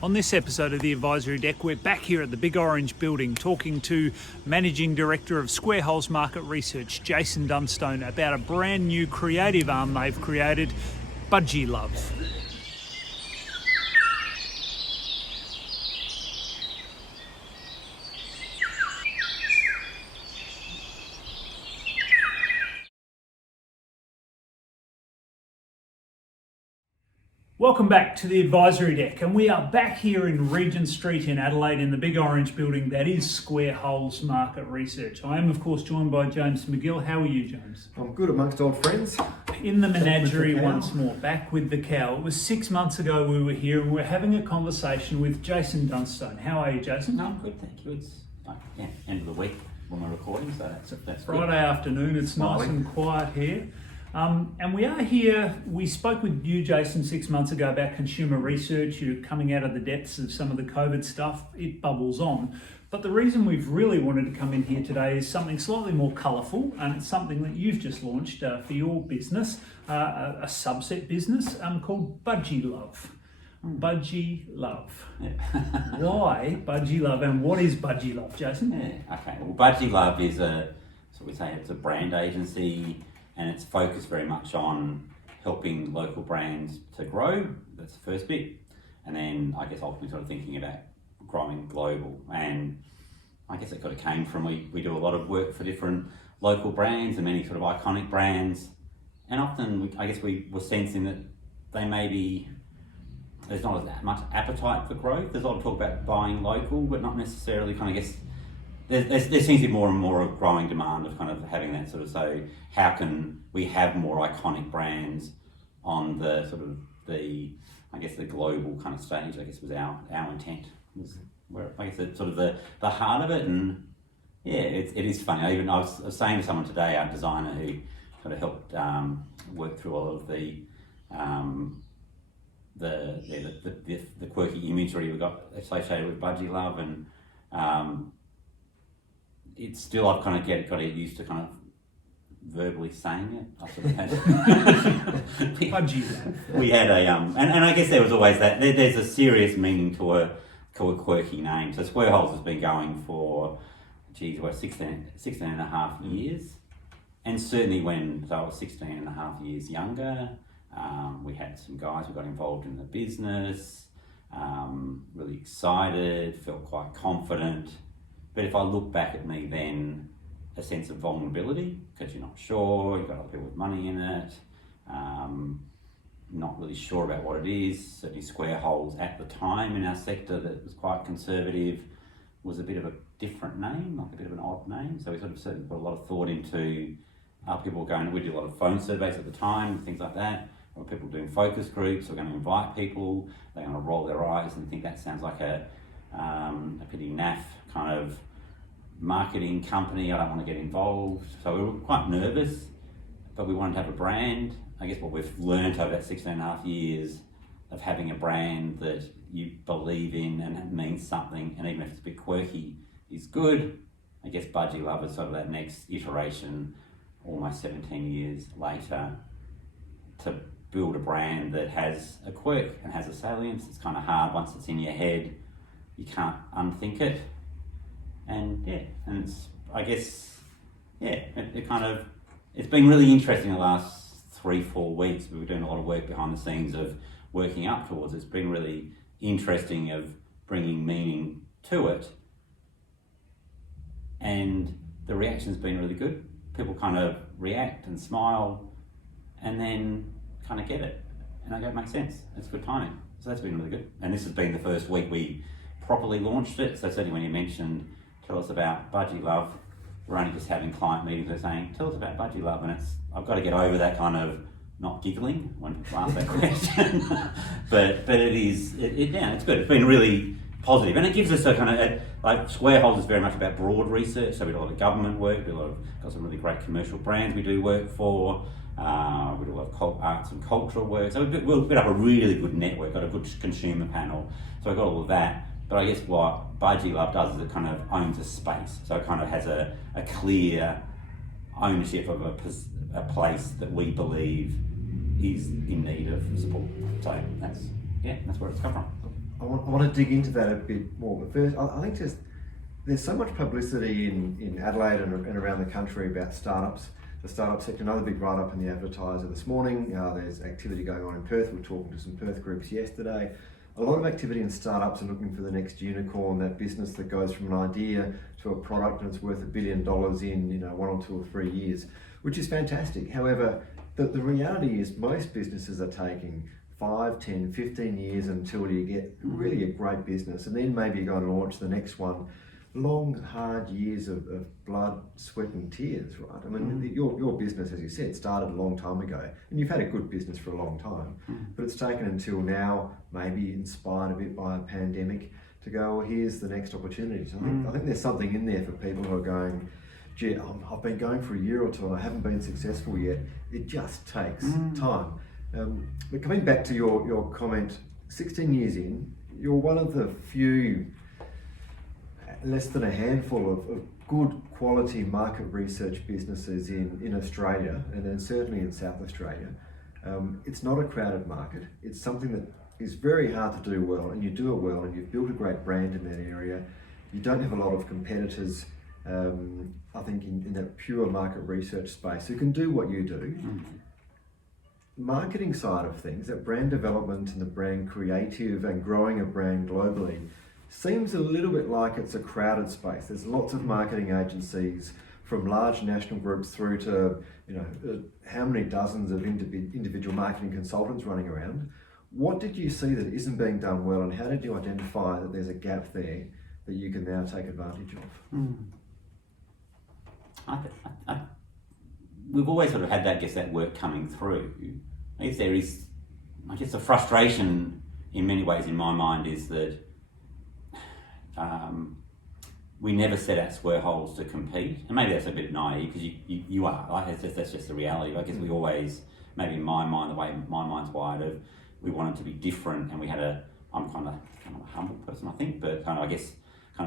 On this episode of the Advisory Deck, we're back here at the Big Orange building talking to Managing Director of Square Holes Market Research, Jason Dunstone, about a brand new creative arm they've created, Budgie Love. Welcome back to the Advisory Deck, and we are back here in Regent Street in Adelaide in the Big Orange building that is Square Holes Market Research. I am of course joined by James McGill. How are you, James? I'm good amongst old friends. In the menagerie once more, back with the cow. It was 6 months ago we were here and we're having a conversation with Jason Dunstone. How are you, Jason? No, I'm good, thank you. It's end of the week when we're recording, so that's Friday good. afternoon, it's nice and quiet here. And we are here, we spoke with you, Jason, 6 months ago about consumer research. You're coming out of the depths of some of the COVID stuff. It bubbles on. But the reason we've really wanted to come in here today is something slightly more colourful, and it's something that you've just launched for your business, a subset business called Budgie Love. Budgie Love. Yeah. Why Budgie Love, and what is Budgie Love, Jason? Yeah, okay. Well, Budgie Love is it's a brand agency, and it's focused very much on helping local brands to grow. That's the first bit. And then I guess ultimately sort of thinking about growing global. And I guess it kind of came from, we do a lot of work for different local brands and many sort of iconic brands. And often we were sensing that there's not as much appetite for growth. There's a lot of talk about buying local, but not necessarily there seems to be more and more a growing demand of kind of having that sort of, so how can we have more iconic brands on the sort of the global kind of stage, I guess was our intent. Was where I guess it's sort of the heart of it. And yeah, it is funny. I was saying to someone today, our designer who sort of helped work through all of the quirky imagery we got associated with Budgie Love, and it's still, I've kind of got used to kind of verbally saying it. I sort of had Budgie. We had a and I guess there was always that there's a serious meaning to a quirky name. So Square Holes has been going for 16 and a half years, and certainly when I was 16 and a half years younger, we had some guys who got involved in the business, really excited, felt quite confident. But if I look back at me then, a sense of vulnerability, because you're not sure, you've got other people with money in it, not really sure about what it is. Certainly Square Holes at the time in our sector that was quite conservative was a bit of a different name, like a bit of an odd name. So we sort of certainly put a lot of thought into how people were going. We did a lot of phone surveys at the time, things like that. Or people doing focus groups, we're going to invite people, they're going to roll their eyes and think that sounds like a pretty naff kind of marketing company, I don't want to get involved. So we were quite nervous, but we wanted to have a brand. I guess what we've learned over that 16 and a half years of having a brand that you believe in and it means something, and even if it's a bit quirky, is good. I guess Budgie Love is sort of that next iteration, almost 17 years later, to build a brand that has a quirk and has a salience. It's kind of hard once it's in your head, you can't unthink it. And it's, I guess, it's been really interesting the last 3-4 weeks. We were doing a lot of work behind the scenes of working up towards it. It's been really interesting of bringing meaning to it. And the reaction's been really good. People kind of react and smile and then kind of get it. And I go, it makes sense. It's good timing. So that's been really good. And this has been the first week we properly launched it. So certainly when you mentioned, tell us about Budgie Love, we're only just having client meetings. They're saying, tell us about Budgie Love, and I've got to get over that kind of not giggling when people ask that question. but it's good. It's been really positive, and it gives us a kind of like Square Holes is very much about broad research. So we do a lot of government work, got some really great commercial brands we do work for. We do a lot of arts and cultural work. So we've built up a really good network, got a good consumer panel. So I've got all of that. But I guess what Budgie Love does is it kind of owns a space. So it kind of has a clear ownership of a place that we believe is in need of support. So that's where it's come from. I want to dig into that a bit more. But first, I think there's so much publicity in Adelaide and around the country about startups. The startup sector, another big write-up in the Advertiser this morning. There's activity going on in Perth. We're talking to some Perth groups yesterday. A lot of activity in startups and looking for the next unicorn, that business that goes from an idea to a product and it's worth $1 billion in 1 or 2 or 3 years, which is fantastic. However, the reality is most businesses are taking 5, 10, 15 years until you get really a great business, and then maybe you go and launch the next one. Long, hard years of blood, sweat and tears, right? I mean, your business, as you said, started a long time ago, and you've had a good business for a long time, but it's taken until now, maybe inspired a bit by a pandemic, to go, well, here's the next opportunity. So I think there's something in there for people who are going, gee, I've been going for a year or two and I haven't been successful yet. It just takes time. But coming back to your comment, 16 years in, you're one of the few, less than a handful of good quality market research businesses in Australia, and then certainly in South Australia. It's not a crowded market. It's something that is very hard to do well, and you do it well, and you've built a great brand in that area. You don't have a lot of competitors, I think, in that pure market research space who can do what you do. Marketing side of things, that brand development and the brand creative and growing a brand globally, seems a little bit like it's a crowded space. There's lots of marketing agencies, from large national groups through to how many dozens of individual marketing consultants running around. What did you see that isn't being done well, and how did you identify that there's a gap there that you can now take advantage of? We've always sort of had that work coming through. I guess there is, the frustration in many ways in my mind is that we never set out square holes to compete, and maybe that's a bit naive because you are. That's just the reality. I guess we always, maybe in my mind, the way my mind's wired, we wanted to be different, and I'm kind of a humble person, I think, but kind of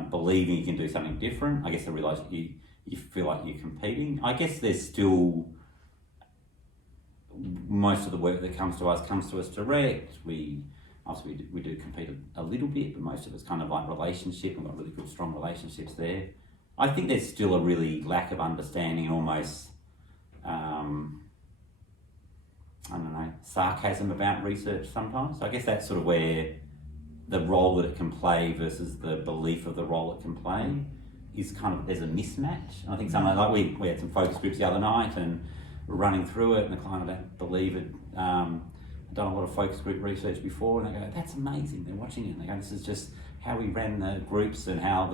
believing you can do something different. I guess I realise you feel like you're competing. I guess there's still most of the work that comes to us direct. We do compete a little bit, but most of it's kind of like relationship. We've got really good, strong relationships there. I think there's still a really lack of understanding and almost, sarcasm about research sometimes. So I guess that's sort of where the role that it can play versus the belief of the role it can play is there's a mismatch. And I think something like we had some focus groups the other night and we're running through it, and the client, I don't believe it, done a lot of focus group research before, and they go, that's amazing, they're watching it, and they go, this is just how we ran the groups and how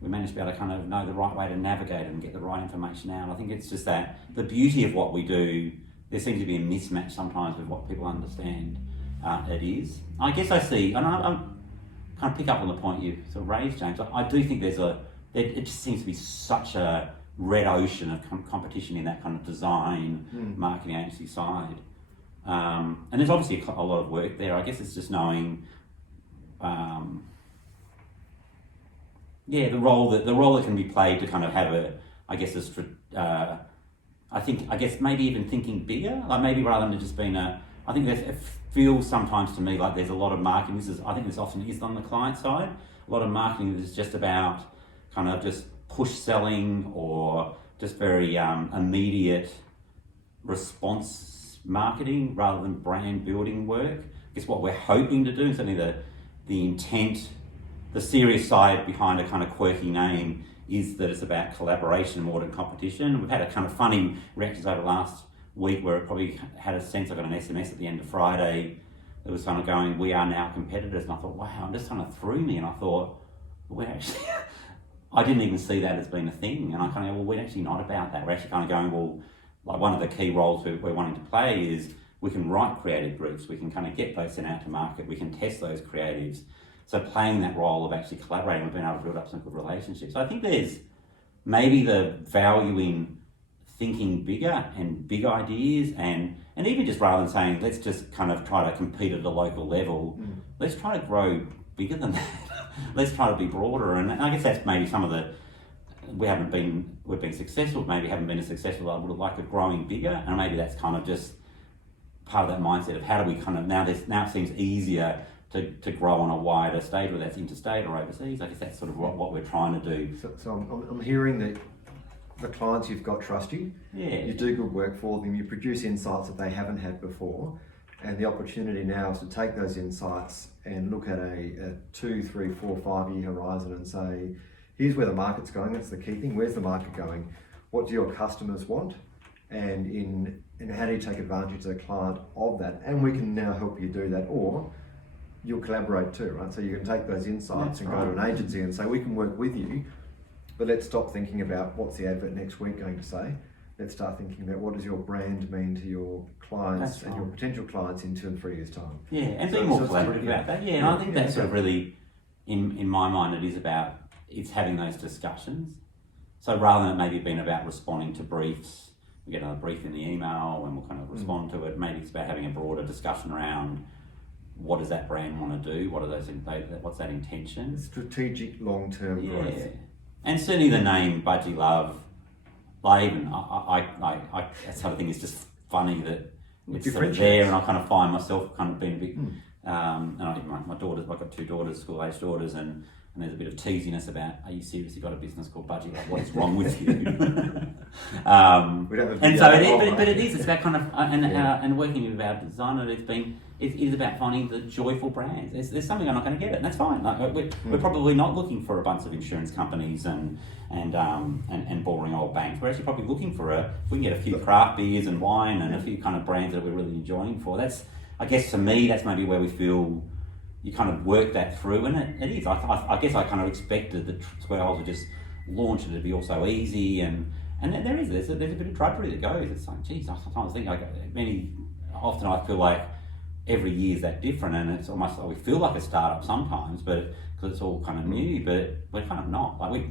we managed to be able to kind of know the right way to navigate and get the right information out. I think it's just that the beauty of what we do, there seems to be a mismatch sometimes with what people understand it is. I guess I see, and I kind of pick up on the point you sort of raised, James. I do think it just seems to be such a red ocean of competition in that kind of design, marketing agency side. And there's obviously a lot of work there. I guess it's just knowing, the role that can be played to kind of have maybe even thinking bigger, like maybe rather than just being I think that it feels sometimes to me like there's a lot of marketing. I think this often is on the client side. A lot of marketing is just about kind of just push selling or just very immediate response marketing rather than brand building work. I guess what we're hoping to do, and certainly the intent, the serious side behind a kind of quirky name is that it's about collaboration more than competition. We've had a kind of funny reactions over the last week where it probably had a sense. I got an SMS at the end of Friday that was kind of going, we are now competitors, and I thought, wow, and just kind of threw me, and I thought, we're actually I didn't even see that as being a thing, and I kind of go, well, we're actually not about that. We're actually kind of going, well, like one of the key roles we're wanting to play is we can write creative groups, we can kind of get those sent out to market, we can test those creatives. So playing that role of actually collaborating, we've been able to build up some good relationships. So I think there's maybe the value in thinking bigger and big ideas, and even just rather than saying, let's just kind of try to compete at a local level, let's try to grow bigger than that. Let's try to be broader. And I guess that's maybe some of we've been successful, maybe haven't been as successful as I would have liked at growing bigger. And maybe that's kind of just part of that mindset of how do we kind of, now it seems easier to grow on a wider stage, whether that's interstate or overseas. I guess that's sort of what we're trying to do. So I'm hearing that the clients you've got trust you. Yeah. You do good work for them. You produce insights that they haven't had before, and the opportunity now is to take those insights and look at a 2, 3, 4, 5 year horizon and say, here's where the market's going. That's the key thing. Where's the market going? What do your customers want? And how do you take advantage as a client of that? And we can now help you do that, or you'll collaborate too, right? So you can take those insights and go to an agency and say, we can work with you, but let's stop thinking about what's the advert next week going to say. Let's start thinking about what does your brand mean to your clients and your potential clients in 2 and 3 years' time. Yeah, and being more collaborative about that. Yeah, and I think that's sort of really, in my mind, it is about, it's having those discussions. So rather than maybe being about responding to briefs, we get another brief in the email and we'll kind of respond to it. Maybe it's about having a broader discussion around what does that brand want to do? What are what's that intention? Strategic long-term growth. And certainly the name Budgie Love, I that sort of thing is just funny that it's sort of there, and I kind of find myself kind of being a bit, and my daughters, I've got 2 daughters, school-aged daughters, and there's a bit of teasiness about, are you seriously got a business called Budgie Love? What is wrong with you? But it is, it's about kind of, and working with our designer, it is about finding the joyful brands. There's something I'm not going to get it, and that's fine. Like we're probably not looking for a bunch of insurance companies and boring old banks. We're actually probably looking for if we can get a few craft beers and wine and a few kind of brands that we're really enjoying for. That's, I guess to me, that's maybe where we feel you kind of work that through, and it is. I guess I kind of expected that Square Holes would just launch it, it'd be all so easy, and there's a bit of drudgery that goes. It's like, geez, I sometimes think often I feel like every year is that different, and it's almost like we feel like a startup sometimes, but because it's all kind of new, but we're kind of not. Like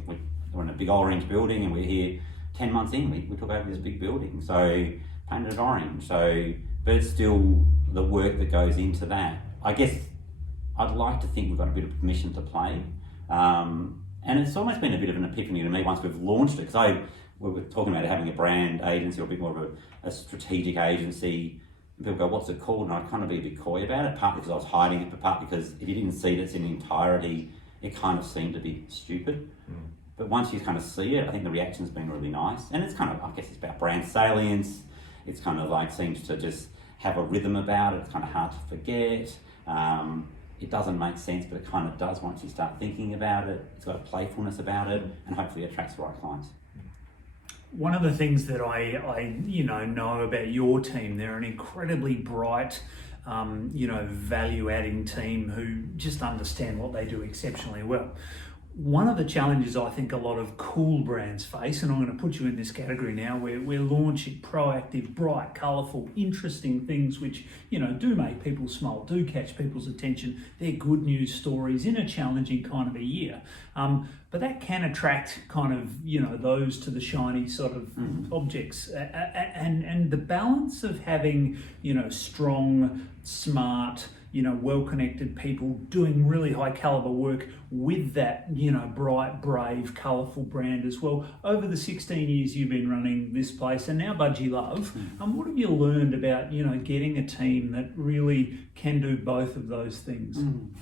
we're in a big orange building, and we're here 10 months in. We took over this big building, so painted it orange. So, but it's still the work that goes into that. I guess I'd like to think we've got a bit of permission to play, and it's almost been a bit of an epiphany to me once we've launched it, because we were talking about having a brand agency or a bit more of a strategic agency. People go, what's it called? And I'd kind of be a bit coy about it, partly because I was hiding it, but partly because if you didn't see this in entirety, it kind of seemed to be stupid. But once you kind of see it, I think the reaction's been really nice. And it's kind of, I guess it's about brand salience. It's kind of like seems to just have a rhythm about it. It's kind of hard to forget. It doesn't make sense, but it kind of does once you start thinking about it. It's got a playfulness about it, and hopefully it attracts the right clients. One of the things that I know about your team, they're an incredibly bright, value-adding team who just understand what they do exceptionally well. One of the challenges I think a lot of cool brands face, and I'm going to put you in this category now, where we're launching proactive, bright, colourful, interesting things which, do make people smile, do catch people's attention. They're good news stories in a challenging kind of a year. But that can attract kind of, those to the shiny sort of objects. And the balance of having, strong, smart, well-connected people doing really high caliber work with that, bright, brave, colourful brand as well. Over the 16 years you've been running this place, and now Budgie Love, what have you learned about, getting a team that really can do both of those things? And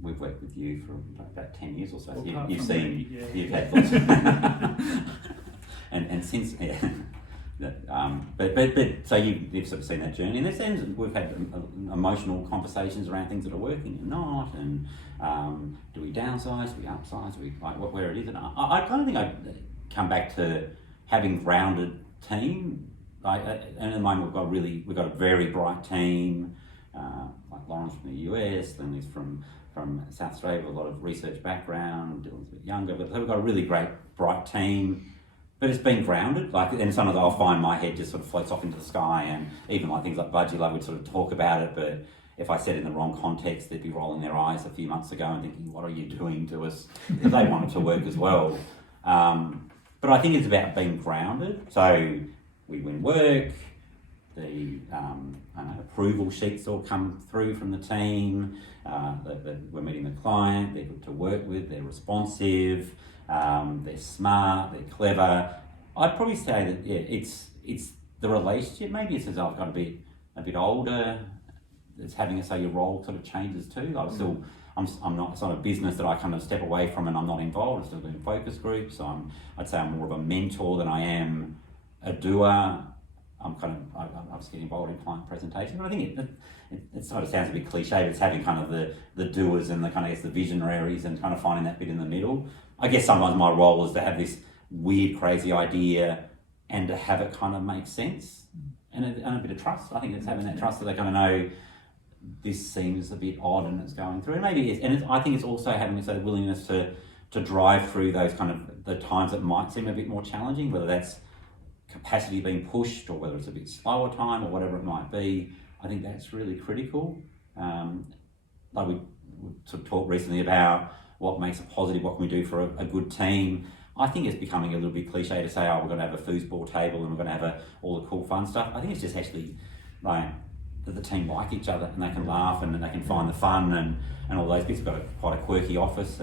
we've worked with you for about 10 years or so. Well, you've seen, me, you've had lots of, and since, but so you've sort of seen that journey. In a sense, we've had emotional conversations around things that are working and not, and do we downsize, do we upsize, do we where it is. And I kind of think I come back to having grounded team. And at the moment we've got a very bright team. Like Lauren's from the US, then he's from South Australia with a lot of research background. Dylan's a bit younger, but we've got a really great bright team. But it's been grounded, and sometimes I'll find my head just sort of floats off into the sky, and even like things like Budgie Love, we'd sort of talk about it, but if I said it in the wrong context, they'd be rolling their eyes a few months ago and thinking, what are you doing to us? Because they want it to work as well. But I think it's about being grounded. So we win work, the approval sheets all come through from the team, we're meeting the client, they're good to work with, they're responsive, they're smart, they're clever. I'd probably say that it's the relationship. Maybe it's as I've got a bit older, it's having it so your role sort of changes too. I'm still, I'm not, it's not a business that I kind of step away from and I'm not involved. I'm still doing focus groups. I'd say I'm more of a mentor than I am a doer. I'm just getting involved in client presentation, but I think it sort of sounds a bit cliche, but it's having kind of the doers and the kind of, I guess, the visionaries and kind of finding that bit in the middle. I guess sometimes my role is to have this weird, crazy idea and to have it kind of make sense and a bit of trust. I think it's having that trust that they kind of know this seems a bit odd and it's going through. And maybe it's, and it's, I think it's also having this sort of willingness to drive through those kind of the times that might seem a bit more challenging, whether that's capacity being pushed or whether it's a bit slower time or whatever it might be. I think that's really critical. Like we sort of talked recently about what makes a positive, what can we do for a good team. I think it's becoming a little bit cliche to say, oh, we're going to have a foosball table and we're going to have all the cool fun stuff. I think it's just actually like that the team like each other and they can laugh and they can find the fun and all those bits. We've got quite a quirky office,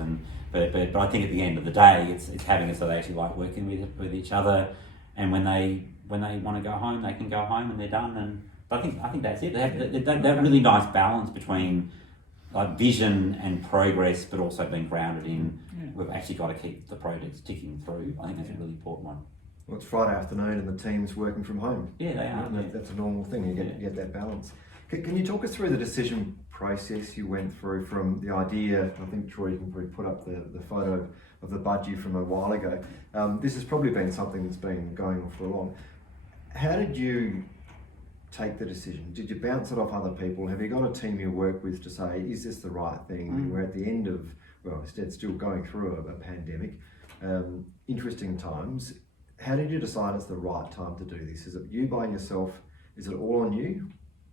but I think at the end of the day, it's having it so they actually like working with each other. And when they want to go home, they can go home and they're done. But I think that's it. They have that really nice balance between like vision and progress, but also being grounded in we've actually got to keep the projects ticking through. I think that's a really important one. Well, it's Friday afternoon and the team's working from home. Yeah, they are. Yeah. That's a normal thing. You get that balance. Can you talk us through the decision process you went through from the idea? I think Troy, you can probably put up the photo of the Budgie from a while ago. This has probably been something that's been going on for a long. How did you take the decision? Did you bounce it off other people? Have you got a team you work with to say, is this the right thing? We're at the end of, well, instead still going through a pandemic, interesting times. How did you decide it's the right time to do this? Is it you by yourself? Is it all on you?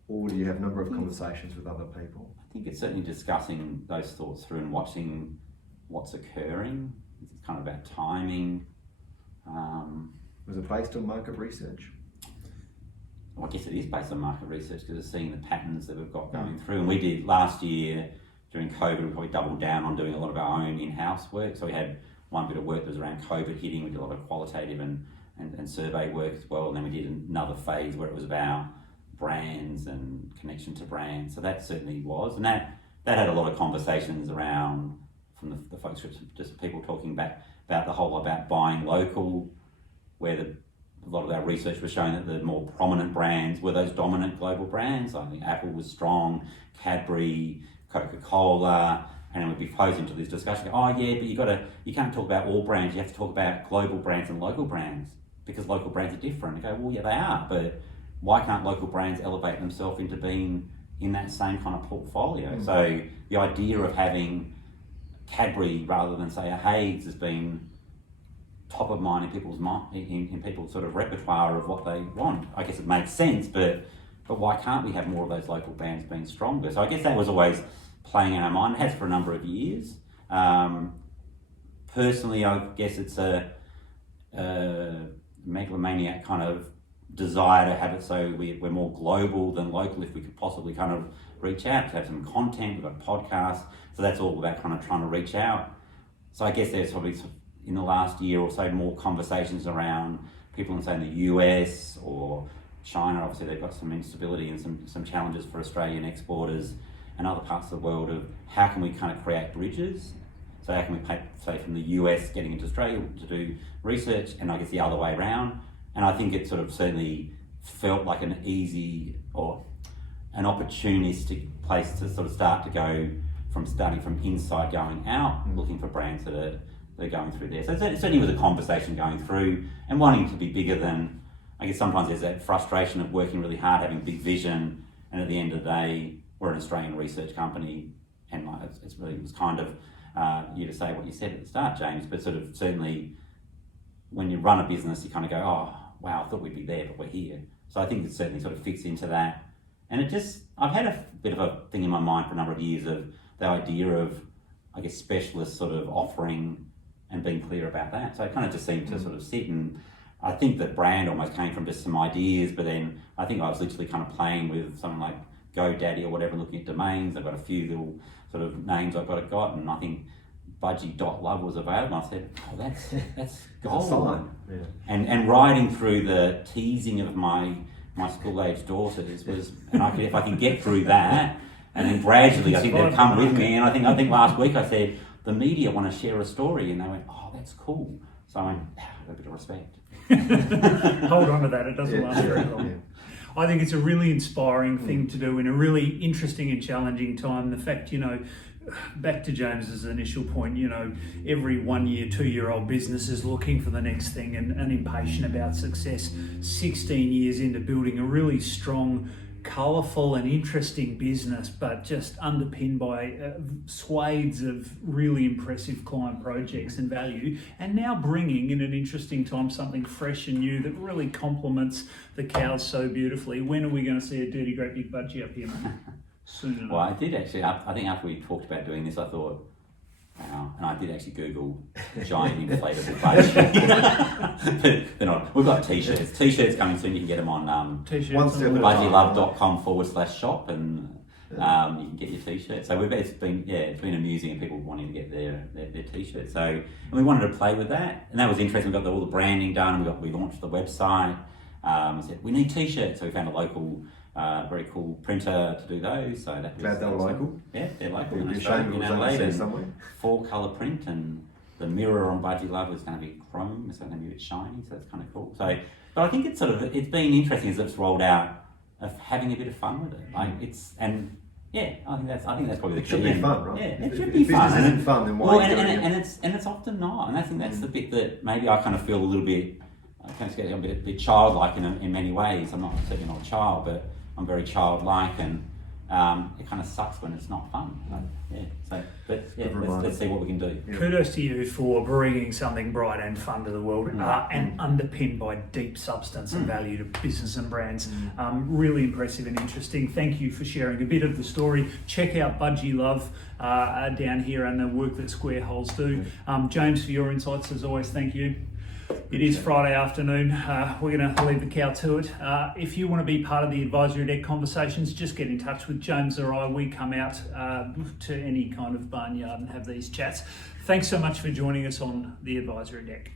Or do you have a number of conversations with other people? I think it's certainly discussing those thoughts through and watching what's occurring. It's kind of about timing. Was it based on market research? Well, I guess it is based on market research because it's seeing the patterns that we've got going through. And we did last year during COVID, we probably doubled down on doing a lot of our own in-house work. So we had one bit of work that was around COVID hitting. We did a lot of qualitative and survey work as well. And then we did another phase where it was about brands and connection to brands. So that certainly was. And that had a lot of conversations around from the focus groups, just people talking about the whole about buying local, where a lot of our research was showing that the more prominent brands were those dominant global brands. I think Apple was strong, Cadbury, Coca-Cola, and we'd be posing to this discussion, oh yeah, but you can't talk about all brands, you have to talk about global brands and local brands, because local brands are different. I go, well yeah, they are, but why can't local brands elevate themselves into being in that same kind of portfolio? So the idea of having Cadbury rather than say a Haigh's has been top of mind in people's mind, in people's sort of repertoire of what they want. I guess it makes sense, but why can't we have more of those local brands being stronger? So I guess that was always playing in our mind. It has for a number of years. Personally, I guess it's a megalomaniac kind of desire to have it so we're more global than local if we could possibly kind of reach out, to have some content. We've got podcasts, so that's all about kind of trying to reach out. So I guess there's probably in the last year or so more conversations around people in say in the US or China. Obviously they've got some instability and some challenges for Australian exporters and other parts of the world of how can we kind of create bridges. So how can we say from the US getting into Australia to do research, and I guess the other way around. And I think it sort of certainly felt like an easy or an opportunistic place to sort of start to go from starting from inside going out, looking for brands that are going through there. So it certainly was a conversation going through and wanting to be bigger than, I guess sometimes there's that frustration of working really hard, having big vision, and at the end of the day, we're an Australian research company, and like it was kind of you to say what you said at the start, James, but sort of certainly when you run a business, you kind of go, oh, wow, I thought we'd be there, but we're here. So I think it certainly sort of fits into that. And I've had a bit of a thing in my mind for a number of years of the idea of, I guess, specialist sort of offering and being clear about that. So it kind of just seemed to sort of sit, and I think the brand almost came from just some ideas, but then I think I was literally kind of playing with something like GoDaddy or whatever, looking at domains. I've got a few little sort of names I've got, and I think Budgie.love was available. I said, oh, that's gold. Yeah. And riding through the teasing of my my school-age daughters was, and if I can get through that, and then gradually, I think they've come with me. And I think last week I said the media want to share a story, and they went, "Oh, that's cool." So I went, "I've got a bit of respect." Hold on to that; it doesn't last very long. Yeah. I think it's a really inspiring thing to do in a really interesting and challenging time. The fact, back to James's initial point, every 1 year, 2 year old business is looking for the next thing and impatient about success. 16 years into building a really strong, colourful and interesting business, but just underpinned by swathes of really impressive client projects and value, and now bringing in an interesting time something fresh and new that really complements the cows so beautifully. When are we going to see a dirty great big budgie up here, mate? Soon enough. Well, I did actually. I think after we talked about doing this, I thought, wow, and I did actually Google giant inflatable budgie. But they're not. We've got t-shirts. T-shirts coming soon. You can get them on T-shirts. budgielove.com/shop, and you can get your t-shirt. So it's been amusing, and people wanting to get their t-shirts. So, and we wanted to play with that, and that was interesting. We got all the branding done. We launched the website. We said we need t-shirts, so we found a local. Very cool printer to do those. So that Glad they were local. Yeah, they're local. It'd be a shame if it was overseas somewhere. 4-colour print, and the mirror on Budgie Love is going to be chrome, so it's going to be a bit shiny. So that's kind of cool. So, but I think it's been interesting as it's rolled out of having a bit of fun with it. Like I think that's probably the key. It should be fun, right? Yeah, it If should be fun. business isn't fun, then why? And it's often not, and I think that's the bit that maybe I kind of feel a little bit. I kind of get a bit childlike in many ways. I'm certainly not a child, but I'm very childlike, and it kind of sucks when it's not fun. Let's see what we can do. Yeah. Kudos to you for bringing something bright and fun to the world, and underpinned by deep substance and value to business and brands. Really impressive and interesting. Thank you for sharing a bit of the story. Check out Budgie Love down here and the work that Square Holes do. James, for your insights as always, thank you. It is Friday afternoon. We're going to leave the cow to it. If you want to be part of the advisory deck conversations, just get in touch with James or I. We come out to any kind of barnyard and have these chats. Thanks so much for joining us on the advisory deck.